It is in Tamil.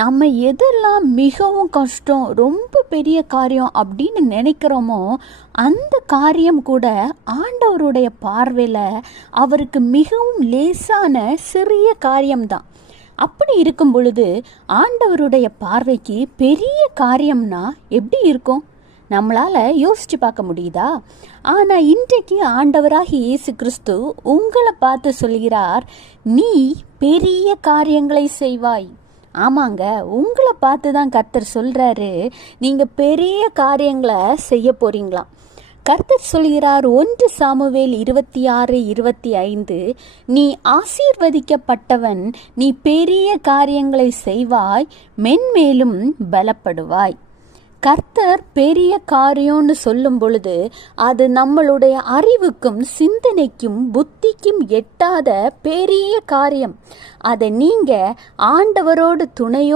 நம்ம எதெல்லாம் மிகவும் கஷ்டம், ரொம்ப பெரிய காரியம் அப்படின்னு நினைக்கிறோமோ அந்த காரியம் கூட ஆண்டவருடைய பார்வையில் அவருக்கு மிகவும் லேசான சிறிய காரியம்தான். அப்படி இருக்கும் பொழுது ஆண்டவருடைய பார்வைக்கு பெரிய காரியம்னா எப்படி இருக்கும்? நம்மளால் யோசித்து பார்க்க முடியுதா? ஆனால் இன்றைக்கு ஆண்டவராகிய இயேசு கிறிஸ்து உங்களை பார்த்து சொல்கிறார், நீ பெரிய காரியங்களை செய்வாய். ஆமாங்க, உங்களை பார்த்து தான் கர்த்தர் சொல்கிறாரு, நீங்கள் பெரிய காரியங்களை செய்ய போகிறீங்களாம். கர்த்தர் சொல்கிறார் 1 சாமுவேல் 26:25, நீ ஆசீர்வதிக்கப்பட்டவன், நீ பெரிய காரியங்களை செய்வாய், மென்மேலும் பலப்படுவாய். கர்த்தர் பெரிய காரியம்னு சொல்லும் பொழுது அது நம்மளுடைய அறிவுக்கும் சிந்தனைக்கும் புத்திக்கும் எட்டாத பெரிய காரியம். அதை நீங்கள் ஆண்டவரோடு துணையோ